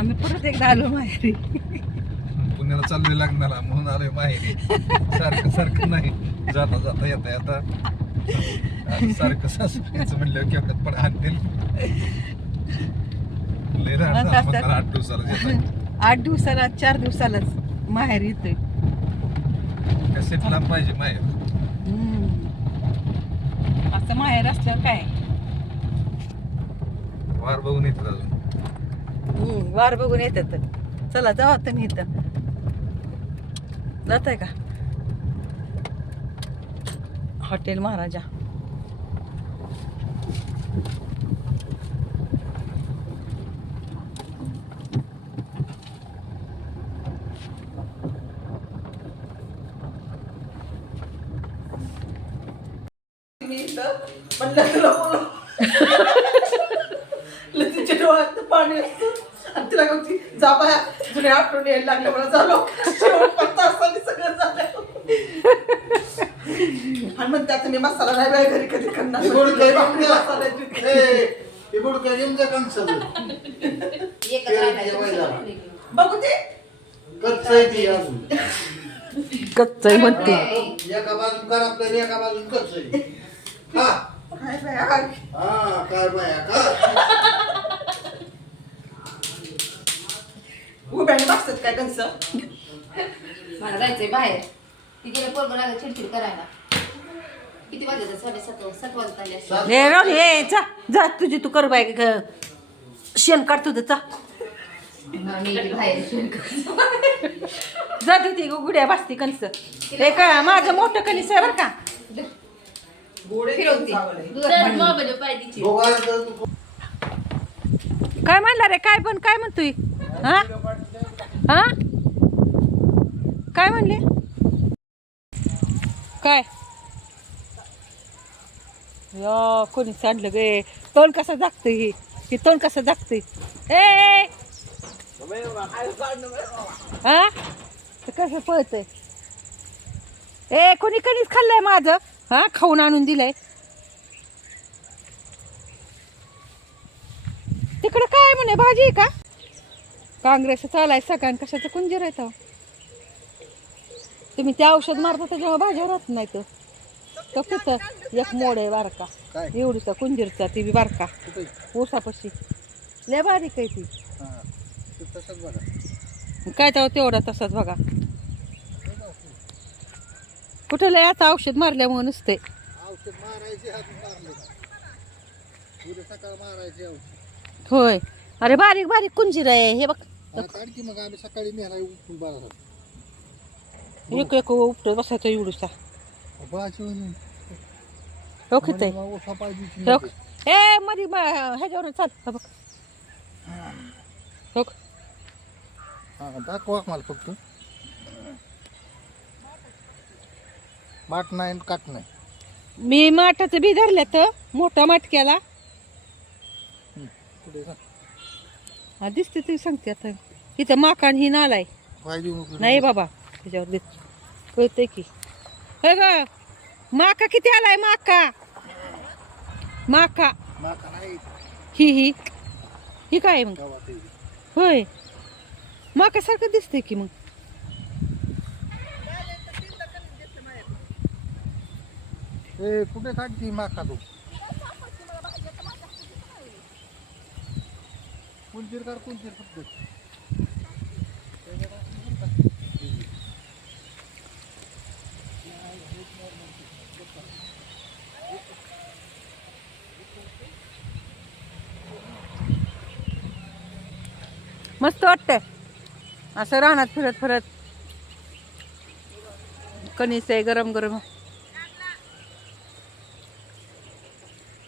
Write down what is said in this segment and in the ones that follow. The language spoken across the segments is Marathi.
आम्ही परत एकदा आलो माहेरी. पुण्याला चाललोय लग्नाला म्हणून आलोय माहेरी. सारखं सारखं नाही. जाता जाता येता येता. सारखं सासूचं म्हणलं केवढ्यात पण आणतील आठ दिवसाला आठ दिवसाला चार दिवसालाच माहेर येतोय. कसे लांब पाहिजे माहेर. असं माहेर असल्यावर काय? वार बघून येतात अजून. हम्म, वार बघून येतात चला जाऊ तुम्ही इथं. जात आहे का? हॉटेल महाराजा. लतीच्या डोळ्यात पाणी असतं आणि तिला गमती जा बाया जुन्या आठवण यायला लागल्या मला झालो असताना सगळं झालं आणि म्हणते आता मी मसाला नाही बाय घरी कधी करणार हे गोड काय बाकड्या? मसाला आहे. हे गोड काय नेमकं कंसाचं? बघू ते कच्चं आहे ते अजून. कच्च म्हणते एका बाजून करा आपल्याला एका बाजून कच्चं आहे. हा काय बाया? हा काय बाया का उभ्याने बसतात काय कंस मला जायचंय बाहेर. ती गेलं पोरगं लागलं चिडचिड करायला. किती वाजले साडेसात सात वाजत आले असतील. सात- हे राव हे जा जा तुझी तू कर बाय ग. शेण काढ तुझं चा हा, मी गेली बाहेर जा तिथे गुड्या बसती कंस हे का माझं मोठं कणीस आहे बरं का? गोडे फिरवते. मोबाईल तू काय म्हणला रे काय पण काय म्हणतोय? हा? हा? काय म्हणले? काय? या कोणी सांडलं गे? तोंड कसं जागतंय हे? हे तोंड कसं जागतंय? ए हा? ते कसं पळतंय? ए कोणी कणीच खाल्लंय माझं? हा खाऊन आणून दिलंय. तिकडं काय म्हणे भाजी आहे का? काँग्रेस चालाय सगळ्यां कशाचं कुंजीर आहे तो? तुम्ही ते औषध मारता त्याच्यामुळे भाज्या राहत नाही तर तो तिथं एक मोड आहे बारका. काय? एवढीचा कुंजीरचा ती बी बारका. कुठे? ऊसापाशी. लय बारीक आहे ती. हा ते तसंच बघा. काय तेव्हा तेवढा तसाच बघा. कुठं लय आता औषध मारल्यामुळे नुसते. औषध मारायचे हात मारले. का उद्या सकाळ मारायचे औषध. होय. अरे बारीक बारीक कुंजीर आहे. हे बघ मग आम्ही सकाळी नेहरा उठून बारा एक एक उपटत बसायचा एवढूसा ओके हो ए मधी म- ह्याच्यावर चाल बघ. हो दाखवा मला फक्त. माठ नाही काट नाही. मी माठाचं बी धरलं तर मोठा माठ केला पुढे जा. हा दिसते तुम्ही सांगते आता. इथं माकान ही नालाय नको. नाही बाबा त्याच्यावर कळतंय की. होय ग माका किती आलाय माका? माका. माका नाही. ही ही. ही काय आहे मग? गावात आहे. होय. माका सारखं दिसतंय की मग. ए कुठे काढती माका तू? कुंचीर काढ पद्धत मस्त वाटतंय. असं रानात फिरत फिरत. कणीस आहे गरम गरम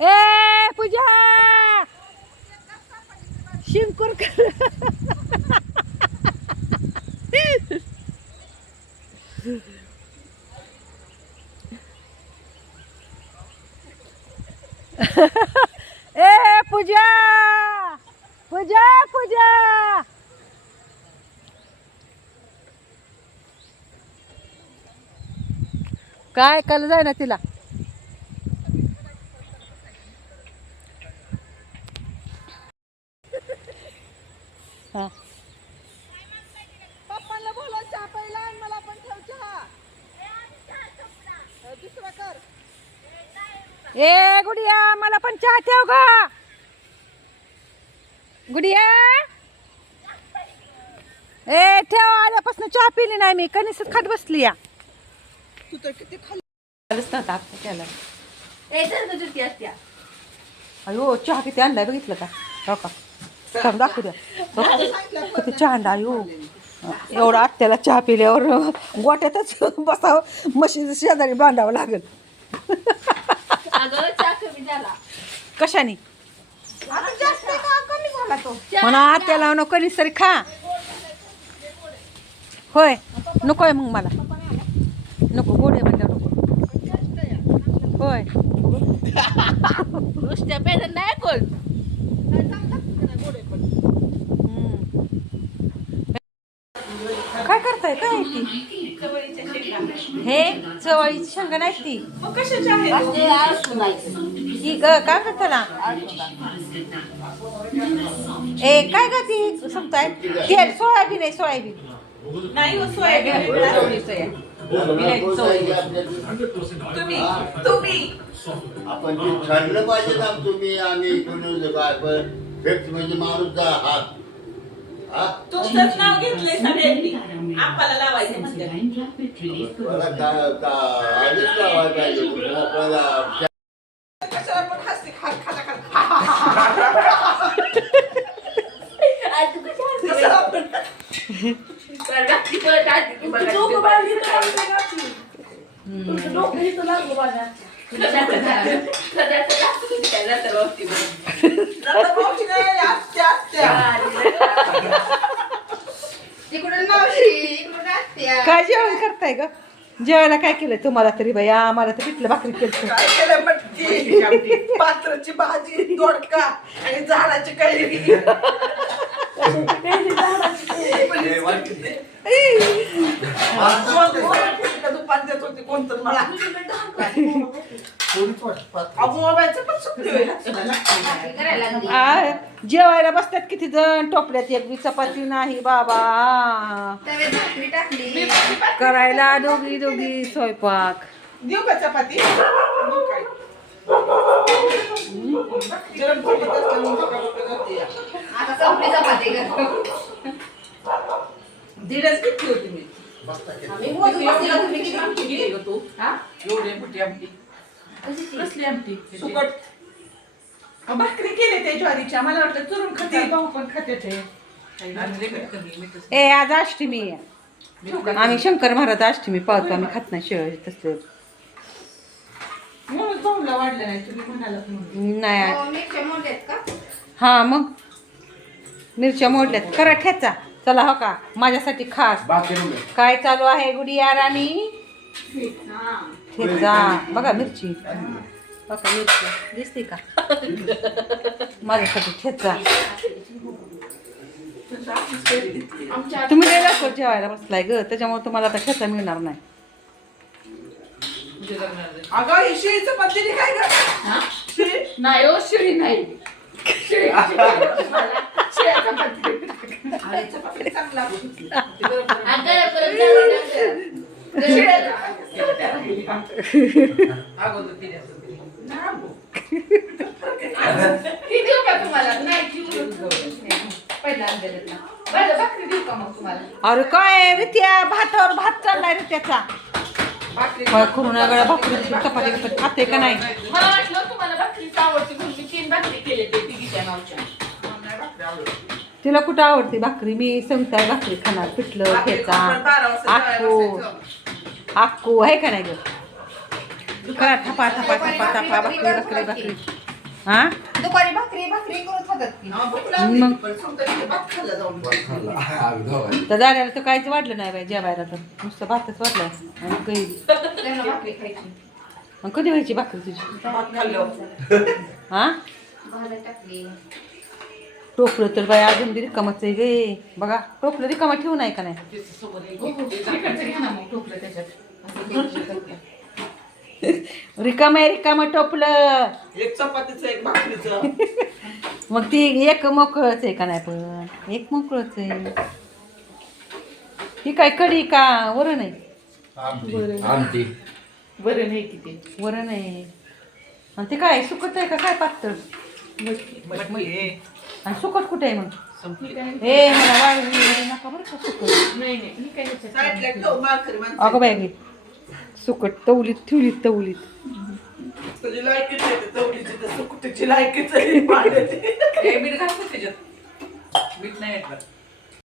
ए पूजा शिंकूर कर ए पूजा! पूजा पूजा! काय ऐकायला जाय ना तिला? हा पप्पांना बोलव चहा पहिला आणि मला पण ठेव चहा अ, दुसरा कर ए गुडिया मला पण चहा ठेव ग गुडिया. ए ठेव आल्यापासून चहा पिली नाही मी. कणीसच खात बसली या. तू तर किती खाल्ली. चालूच नव्हता त्याला. ए चल गं जुती असत्या अयो चहा किती आणलाय बघितलं का? हो का? थांब दाखवू द्या? किती चहा आणला अयो. एवढा आत्याला चहा पिल्यावर गोट्यातच बसावं म्हशीचं शेजारी बांधावं लागेल. कशाने? आता जास्त का कमी झाला तो? म्हणा आत्याला नको तरी खा. होय नकोय मग मला. नको गोडे म्हणलं नको. होय. नुसत्या नाही कोण? हम्म. काय करताय काय ती? हे चवळीची शेंगा नाही ती. मग कशाची आहे? ही ग काय करताना ए काय ग ती? समजाय तेल सोयाबीन आहे सोयाबीन. नाही हो, सोयाबीन तुम्ही तुम्ही. आपण ते ठरलं पाहिजे ना तुम्ही आम्ही इकडून काय पण व्यक्ती म्हणजे माणूस जा हात. हा? तुमचंच नाव घेतलंय सगळ्यांनी. आम्हाला लावायचं म्हणते. मला का का आधीच लावायला पाहिजे मोकळा कशाला पण हसते खा खाता खाता कशाला पण तुमचं डोकं इथं लागलं माझ्या आता भाऊजी नाही, आत्या, आत्या. तिकडून मावशी इकडून आत्या काय जेवण करताय ग? जेवायला काय केलंय तुम्हाला तरी बाई? आम्हाला तर पिठलं भाकरी केलं काय केलं मटकी? पात्राची भाजी दोडका आणि झाडाची कैरी झाडाची कैरी म्हणजे दुपार देत होते कोणतं मला आ, जेवायला बसतात किती जण टोपल्यात एक बी चपाती नाही बाबा टाकली करायला दोघी दोघी स्वयंपाक देऊ का चपाती देऊ काय? गरम चपाती असल्यामुळे चपाती करते या. आता संपली चपाती गं. दीडच किती होती मी आम्ही मोजून बसलेलो, तुम्ही किती आमटी गेली ग तू. हा? एवढी मोठी आमटी कशाची? कसली आमटी सुकट. अहो, भाकरी केली त्या ज्वारीच्या मला वाटलं चुरून खाते. भाऊ पण खाते ते. ए आज अष्टमी आहे. आम्ही शंकर महाराज अष्टमी पावतो आम्ही खात नाही तसलं म्हणून भाऊला वाढलं नाही. तुम्ही म्हणाला म्हणून नाही. हो, मिरच्या मोडल्यात का? हा मग. मिरच्या मोडल्यात. करा ठेचा. चला हो का? माझ्यासाठी खास. काय चालू आहे गुडिया राणी? ठेचा बघा मिरची. बघा मिरची. दिसते का? माझ्यासाठी ठेचा तुम्ही लय लवकर जेवायला बसलाय ग. त्याच्यामुळे तुम्हाला आता ठेचा मिळणार नाही. अगं ही शिळी चपाती नी काय नाही हो शिळी नाही. अरे काय रे त्या? अरे भातावर भात चाललाय रे त्याचा. काय करू भाकरी चपाती खाते का नाही? मला वाटलं तुम्हाला भाकरीच आवडते म्हणून मी तीन भाकरी केले ते तिघीच्या नावच्या तिला कुठं आवडते भाकरी? मी संगताय भाकरी खाणार पिठलं ठेचा आक्कू जेवायला आक्कू आहे का नाही ग? करा थपा थपा थपा थपा भाकरी भाकरी भाकरी. हा? दुपारी भाकरी भाकरी करत होतात की हा, भूक लागली. मग. तर जाण्याला तर काहीच वाढलं नाही बाई जेवायला तर. नुसतं भातच वाढलं आणि कैरी त्यांना भाकरी खायची. मग कधी व्हायची भाकरी तुझी? हा? टोपलं तर बाई अजून बी रिकामच आहे गे. बघा टोपलं रिकामा ठेवून आहे का नाही. रिकाम आहे रिकाम टोपलं. एक चपातीचं एक भाकरीचं. मग ती एक मोकळच आहे का नाही पण? एक मोकळच आहे. ही काय कडी का? वरण आहे. आमटी. बरं. नाही किती वरण आहे. आणि ते काय सुकट आहे का? काय पातळ? आणि सुकट कुठे आहे मग? हे मला नका बरं का सुकट. अगं बाई सुकट तवलीत ठेवलीत तवलीत. तुझी लायकीच आहे ते चवलीची तर सुकुटीची लायकीच आहे पाण्याची. हे मीठ घालतो त्याच्यात. मीठ नाही येत बरं.